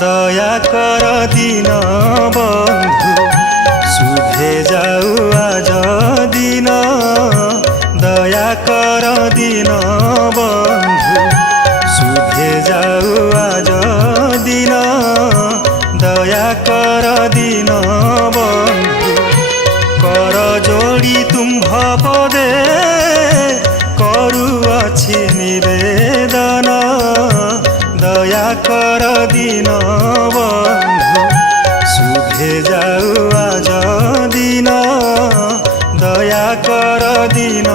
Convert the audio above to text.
দয়া কর দিন বন্ধু শুভে যাও আজ দিন দয়া কর দিন বন্ধু শুভে যাও আজ দিন দয়া কর দিন বন্ধু কর যোড়ি তুম্ভ পদে করুଅছি নিবেদন দয়া কর দিন বন্ধু শুভে যাও আজ দিন দয়া কর দিন